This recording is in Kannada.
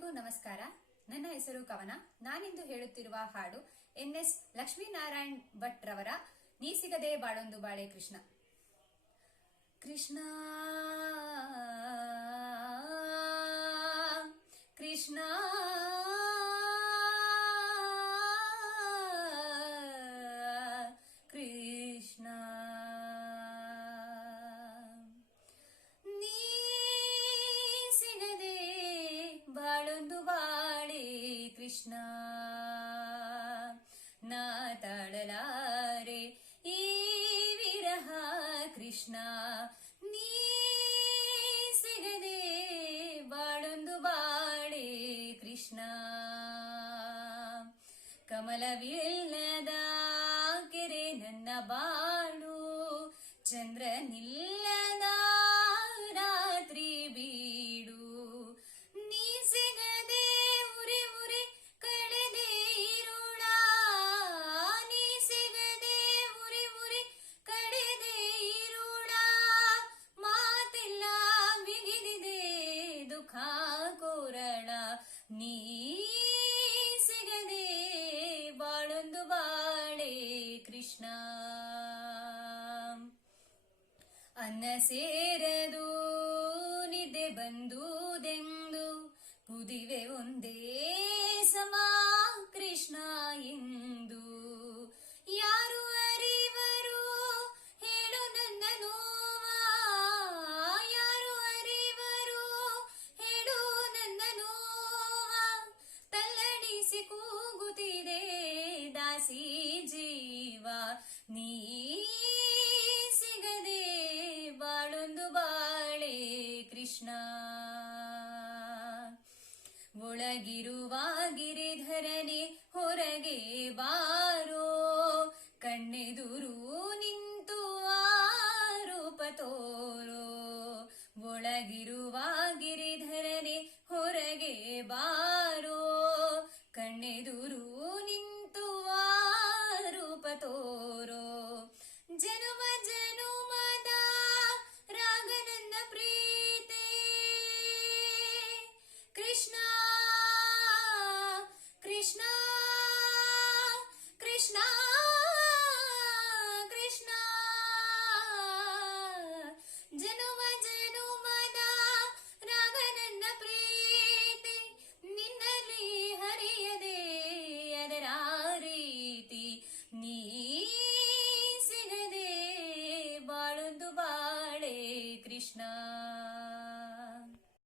ಎಲ್ಲರಿಗೂ ನಮಸ್ಕಾರ. ನನ್ನ ಹೆಸರು ಕವನ. ನಾನಿಂದು ಹೇಳುತ್ತಿರುವ ಹಾಡು ಎನ್ ಎಸ್ ಲಕ್ಷ್ಮೀನಾರಾಯಣ್ ಭಟ್ ರವರ ನೀ ಸಿಗದೆ ಬಾಳೊಂದು ಬಾಳೆ ಕೃಷ್ಣ. ಕೃಷ್ಣ ಕೃಷ್ಣ. ನಾ ತಾಳಲಾರೆ ಈ ವಿರಹ ಕೃಷ್ಣ, ನೀ ಸಿಗದೆ ಬಾಳೊಂದು ಬಾಳೆ ಕೃಷ್ಣ. ಕಮಲವಿಲ್ಲದ ಕೆರೆ ನನ್ನ ಬಾಳು ಚಂದ್ರ ನೀ ಸಿಗದೆ ಬಾಳೊಂದು ಬಾಳೆ ಕೃಷ್ಣ. ಅನ್ನ ಸೇರದು ನಿದ್ದೆ ಬಂದುದೆಂದು ಕುದಿವೆ ಒಂದೇ ನೀ ಸಿಗದೆ ಬಾಳೊಂದು ಬಾಳೆ ಕೃಷ್ಣ. ಒಳಗಿರುವ ಗಿರಿಧರನೆ ಹೊರಗೆ ಬಾರೋ ಕಣ್ಣೆದುರು ನಿಂತು ರೂಪ ತೋರೋ. ಒಳಗಿರುವ No.